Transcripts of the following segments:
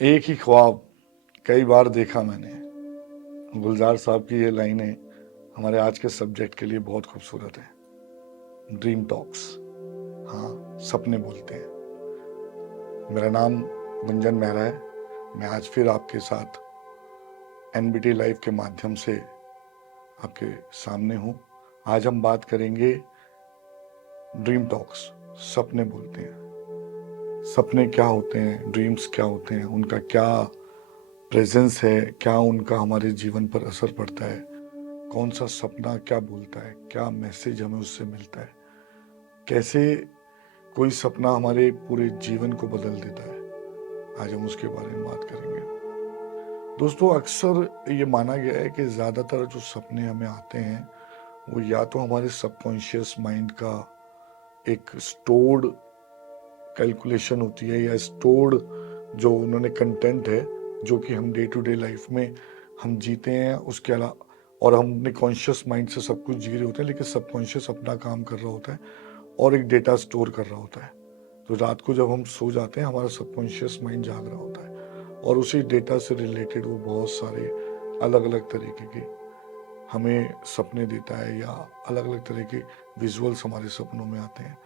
एक ही ख्वाब कई बार देखा मैंने। गुलजार साहब की ये लाइनें हमारे आज के सब्जेक्ट के लिए बहुत खूबसूरत है। ड्रीम टॉक्स, हाँ, सपने बोलते हैं। मेरा नाम गुंजन मेहरा है। मैं आज फिर आपके साथ एनबीटी लाइव के माध्यम से आपके सामने हूँ। आज हम बात करेंगे ड्रीम टॉक्स, सपने बोलते हैं। सपने क्या होते हैं, ड्रीम्स क्या होते हैं, उनका क्या प्रेजेंस है, क्या उनका हमारे जीवन पर असर पड़ता है, कौन सा सपना क्या बोलता है, क्या मैसेज हमें उससे मिलता है, कैसे कोई सपना हमारे पूरे जीवन को बदल देता है। आज हम उसके बारे में बात करेंगे। दोस्तों, अक्सर ये माना गया है कि ज़्यादातर जो सपने हमें आते हैं वो या तो हमारे सबकॉन्शियस माइंड का एक स्टोर्ड कैलकुलेशन होती है, या स्टोर्ड जो उन्होंने कंटेंट है जो कि हम डे टू डे लाइफ में हम जीते हैं, उसके अलावा और हम अपने कॉन्शियस माइंड से सब कुछ जी रहे होते हैं, लेकिन सबकॉन्शियस अपना काम कर रहा होता है और एक डेटा स्टोर कर रहा होता है। तो रात को जब हम सो जाते हैं, हमारा सबकॉन्शियस माइंड जाग रहा होता है और उसी डेटा से रिलेटेड वो बहुत सारे अलग अलग तरीके के हमें सपने देता है, या अलग अलग तरह के विजुअल्स हमारे सपनों में आते हैं।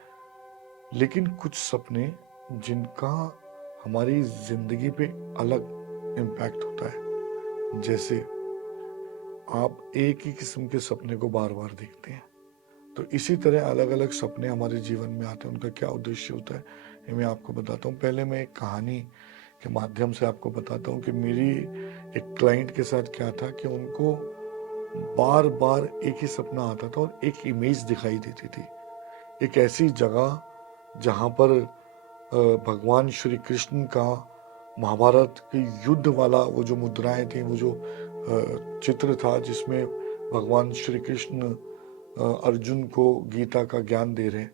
लेकिन कुछ सपने जिनका हमारी जिंदगी पे अलग इम्पैक्ट होता है, जैसे आप एक ही किस्म के सपने को बार बार देखते हैं, तो इसी तरह अलग अलग सपने हमारे जीवन में आते हैं। उनका क्या उद्देश्य होता है, ये मैं आपको बताता हूँ। पहले मैं एक कहानी के माध्यम से आपको बताता हूँ कि मेरी एक क्लाइंट के साथ क्या था कि उनको बार बार एक ही सपना आता था और एक इमेज दिखाई देती थी। एक ऐसी जगह जहाँ पर भगवान श्री कृष्ण का महाभारत के युद्ध वाला वो जो मुद्राएं थी, वो जो चित्र था जिसमें भगवान श्री कृष्ण अर्जुन को गीता का ज्ञान दे रहे,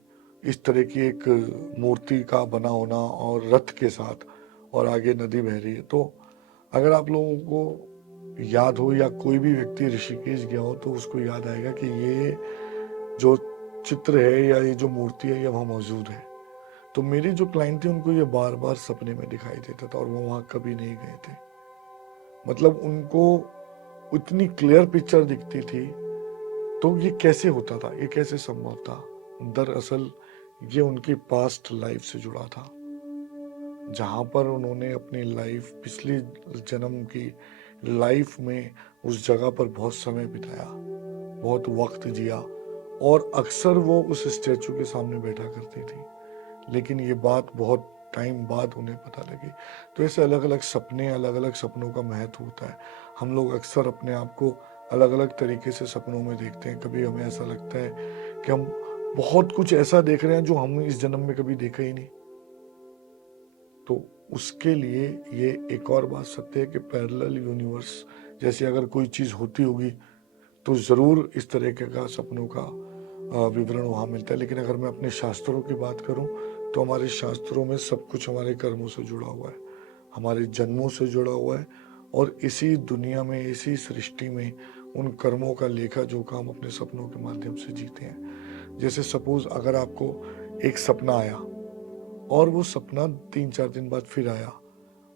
इस तरह की एक मूर्ति का बना होना और रथ के साथ, और आगे नदी बह रही है। तो अगर आप लोगों को याद हो या कोई भी व्यक्ति ऋषिकेश गया हो तो उसको याद आएगा कि ये जो चित्र है या ये जो मूर्ति है ये वहाँ मौजूद है। तो मेरी जो क्लाइंट थी उनको ये बार बार सपने में दिखाई देता था और वो वहाँ कभी नहीं गए थे। मतलब उनको उतनी क्लियर पिक्चर दिखती थी। तो ये कैसे होता था, ये कैसे संभव था? दरअसल ये उनकी पास्ट लाइफ से जुड़ा था, जहां पर उन्होंने अपनी लाइफ, पिछली जन्म की लाइफ में उस जगह पर बहुत समय बिताया, बहुत वक्त जिया, और अक्सर वो उस स्टैचू के सामने बैठा करती थी। लेकिन ये बात बहुत टाइम बाद उन्हें पता लगी। तो ऐसे अलग अलग सपने, अलग अलग सपनों का महत्व होता है। हम लोग अक्सर अपने आप को अलग अलग तरीके से सपनों में देखते हैं। कभी हमें ऐसा लगता है कि हम बहुत कुछ ऐसा देख रहे हैं जो हम इस जन्म में कभी देखा ही नहीं। तो उसके लिए ये एक और बात सत्य है कि पैरेलल यूनिवर्स जैसी अगर कोई चीज होती होगी तो जरूर इस तरह का सपनों का विवरण वहां मिलता है। लेकिन अगर मैं अपने शास्त्रों की बात करूं तो हमारे शास्त्रों में सब कुछ हमारे कर्मों से जुड़ा हुआ है, हमारे जन्मों से जुड़ा हुआ है, और इसी दुनिया में, इसी सृष्टि में उन कर्मों का लेखा जोखा हम अपने सपनों के माध्यम से जीते हैं। जैसे सपोज अगर आपको एक सपना आया और वो सपना 3-4 दिन बाद फिर आया,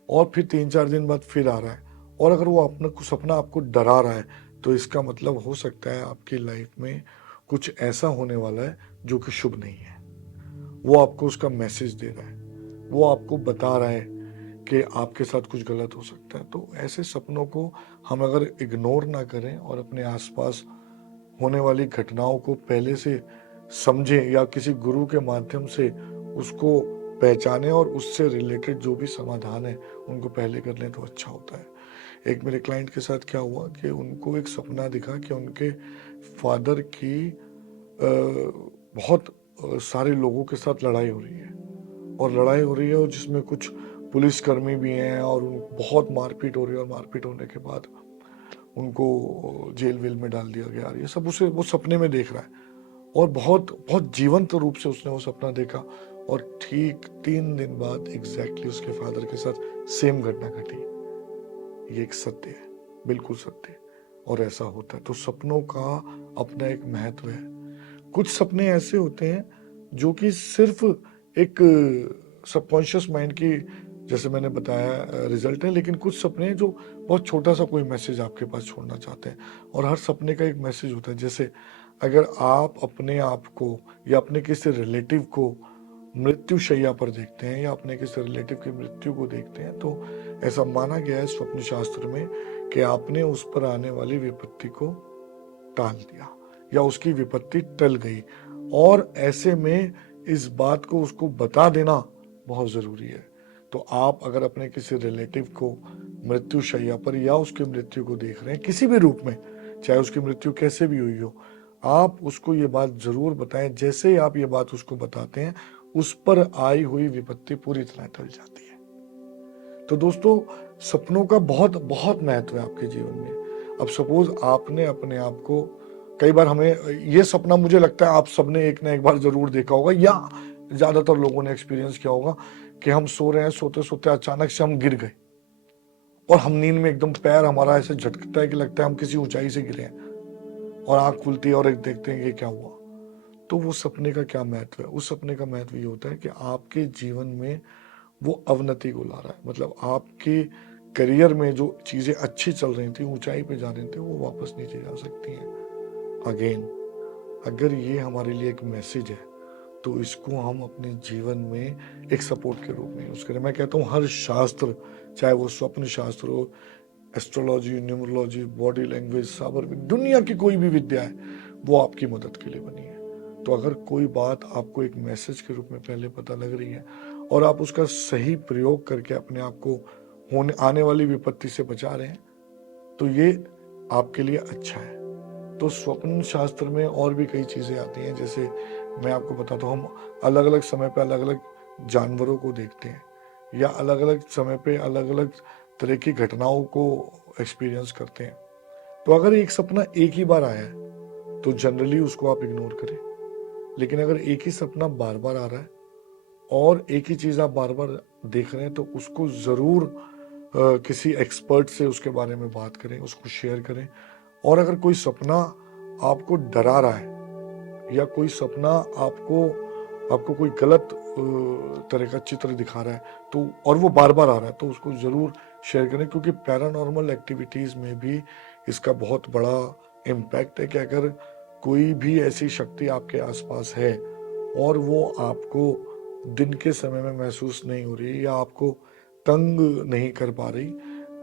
और फिर 3-4 दिन बाद फिर आ रहा है, और अगर वो अपना सपना आपको डरा रहा है, तो इसका मतलब हो सकता है आपकी लाइफ में कुछ ऐसा होने वाला है जो कि शुभ नहीं है। वो आपको उसका मैसेज दे रहा है, वो आपको बता रहा है कि आपके साथ कुछ गलत हो सकता है। तो ऐसे सपनों को हम अगर इग्नोर ना करें और अपने आसपास होने वाली घटनाओं को पहले से समझें, या किसी गुरु के माध्यम से उसको पहचाने और उससे रिलेटेड जो भी समाधान है उनको पहले कर लें, तो अच्छा होता है। एक मेरे क्लाइंट के साथ क्या हुआ कि उनको एक सपना दिखा कि उनके फादर की बहुत सारे लोगों के साथ लड़ाई हो रही है, और लड़ाई हो रही है और जिसमें कुछ पुलिसकर्मी भी हैं, और बहुत मारपीट हो रही है, और मारपीट होने के बाद उनको जेल वेल में डाल दिया गया। ये सब उसे वो सपने में देख रहा है, और बहुत बहुत जीवंत रूप से उसने वो सपना देखा, और ठीक 3 दिन बाद एग्जैक्टली उसके फादर के साथ सेम घटना घटी। ये एक सत्य है, बिल्कुल सत्य है, और ऐसा होता है। तो सपनों का अपना एक महत्व है। कुछ सपने ऐसे होते हैं जो कि सिर्फ एक सबकॉन्शियस माइंड की जैसे मैंने बताया रिजल्ट है, लेकिन कुछ सपने हैं जो बहुत छोटा सा कोई मैसेज आपके पास छोड़ना चाहते हैं, और हर सपने का एक मैसेज होता है। जैसे अगर आप अपने आप को या अपने किसी रिलेटिव को मृत्यु शैया पर देखते हैं या अपने किसी रिलेटिव की मृत्यु को देखते हैं, तो ऐसा माना गया है स्वप्न शास्त्र में कि आपने उस पर आने वाली विपत्ति को टाल दिया या उसकी विपत्ति टल गई। और ऐसे में इस बात को उसको बता देना बहुत जरूरी है। तो आप अगर अपने किसी रिलेटिव को मृत्यु शैया पर या उसकी मृत्यु को देख रहे हैं किसी भी रूप में, चाहे उसकी मृत्यु कैसे भी हुई हो, आप उसको ये बात जरूर बताएं। जैसे ही आप ये बात उसको बताते हैं, उस पर आई हुई विपत्ति पूरी तरह टल जाती है। तो दोस्तों, सपनों का बहुत बहुत महत्व है आपके जीवन में। अब सपोज आपने अपने आप को, कई बार हमें ये सपना, मुझे लगता है आप सबने एक ना एक बार जरूर देखा होगा या ज्यादातर लोगों ने एक्सपीरियंस किया होगा कि हम सो रहे हैं, सोते सोते अचानक से हम गिर गए और हम नींद में एकदम पैर हमारा ऐसे झटकता है कि लगता है हम किसी ऊंचाई से गिरे हैं, और आंख खुलती है और एक देखते हैं कि क्या हुआ। तो वो सपने का क्या महत्व है? उस सपने का महत्व ये होता है कि आपके जीवन में वो अवनति को ला रहा है। मतलब आपके करियर में जो चीजें अच्छी चल रही थी, ऊंचाई पे जा रही थी, वो वापस नीचे जा सकती हैं। अगेन, अगर ये हमारे लिए एक मैसेज है, तो इसको हम अपने जीवन में एक सपोर्ट के रूप में यूज करें। मैं कहता हूँ हर शास्त्र, चाहे वो स्वप्न शास्त्र हो, एस्ट्रोलॉजी, न्यूमरोलॉजी, बॉडी लैंग्वेज, साबर, दुनिया की कोई भी विद्या है, वो आपकी मदद के लिए बनी है। तो अगर कोई बात आपको एक मैसेज के रूप में पहले पता लग रही है और आप उसका सही प्रयोग करके अपने आप को होने आने वाली विपत्ति से बचा रहे हैं, तो ये आपके लिए अच्छा है। तो स्वप्न शास्त्र में और भी कई चीजें आती हैं। जैसे मैं आपको बताता हूँ, हम अलग अलग समय पे अलग अलग जानवरों को देखते हैं या अलग अलग समय पे अलग अलग तरह की घटनाओं को एक्सपीरियंस करते हैं। तो अगर एक सपना एक ही बार आया है तो जनरली उसको आप इग्नोर करें। लेकिन अगर एक ही सपना बार बार आ रहा है और एक ही चीज आप बार बार देख रहे हैं, तो उसको जरूर किसी एक्सपर्ट से उसके बारे में बात करें, उसको शेयर करें। और अगर कोई सपना आपको डरा रहा है या कोई सपना आपको कोई गलत तरह का चित्र दिखा रहा है, तो और वो बार बार आ रहा है, तो उसको जरूर शेयर करें। क्योंकि पैरानॉर्मल एक्टिविटीज में भी इसका बहुत बड़ा इम्पैक्ट है कि अगर कोई भी ऐसी शक्ति आपके आसपास है और वो आपको दिन के समय में महसूस नहीं हो रही या आपको तंग नहीं कर पा रही,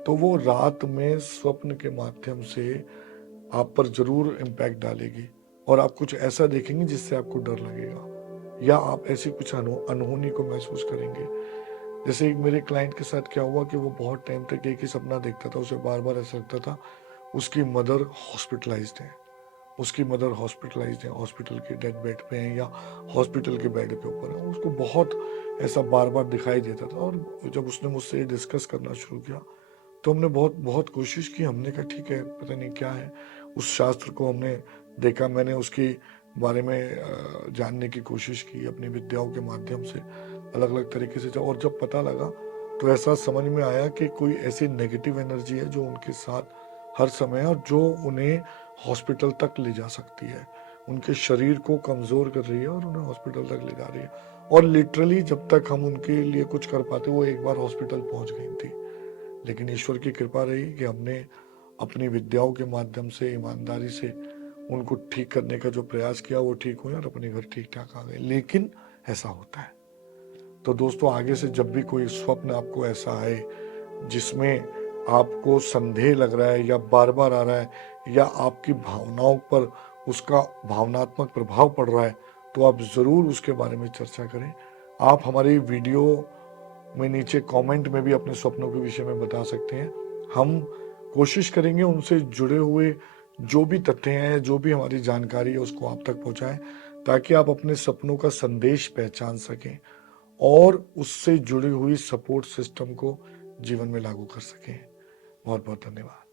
तो वो रात में स्वप्न के माध्यम से आप पर जरूर इम्पैक्ट डालेगी और आप कुछ ऐसा देखेंगे जिससे आपको डर लगेगा या आप ऐसी कुछ अनहोनी को महसूस करेंगे। जैसे एक मेरे क्लाइंट के साथ क्या हुआ कि वो बहुत टाइम तक एक ही सपना देखता था, उसे बार बार ऐसा लगता था उसकी मदर हॉस्पिटलाइज्ड है, हॉस्पिटल के डेड बेड पे हैं या हॉस्पिटल के बेड पे ऊपर है। उसको बहुत ऐसा बार बार दिखाई देता था। और जब उसने मुझसे डिस्कस करना शुरू किया, तो हमने बहुत बहुत कोशिश की। हमने कहा ठीक है, पता नहीं क्या है। उस शास्त्र को हमने देखा, मैंने उसके बारे में जानने की कोशिश की अपनी विद्याओं के माध्यम से, अलग अलग तरीके से। और जब पता लगा तो ऐसा समझ में आया कि कोई ऐसी नेगेटिव एनर्जी है जो उनके साथ हर समय और जो उन्हें हॉस्पिटल तक ले जा सकती है, उनके शरीर को कमजोर कर रही है और उन्हें हॉस्पिटल तक ले जा रही है। और लिटरली जब तक हम उनके लिए कुछ कर पाते, वो एक बार हॉस्पिटल पहुंच गई थी। लेकिन ईश्वर की कृपा रही कि हमने अपनी विद्याओं के माध्यम से ईमानदारी से उनको ठीक करने का जो प्रयास किया, वो ठीक हुए और अपने घर ठीक ठाक आ गए। लेकिन ऐसा होता है। तो दोस्तों, आगे से जब भी कोई स्वप्न आपको ऐसा आए जिसमें आपको संदेह लग रहा है या बार बार आ रहा है या आपकी भावनाओं पर उसका भावनात्मक प्रभाव पड़ रहा है, तो आप जरूर उसके बारे में चर्चा करें। आप हमारी वीडियो में नीचे कमेंट में भी अपने सपनों के विषय में बता सकते हैं। हम कोशिश करेंगे उनसे जुड़े हुए जो भी तथ्य हैं, जो भी हमारी जानकारी है, उसको आप तक पहुंचाएं, ताकि आप अपने सपनों का संदेश पहचान सकें और उससे जुड़ी हुई सपोर्ट सिस्टम को जीवन में लागू कर सकें। बहुत बहुत धन्यवाद।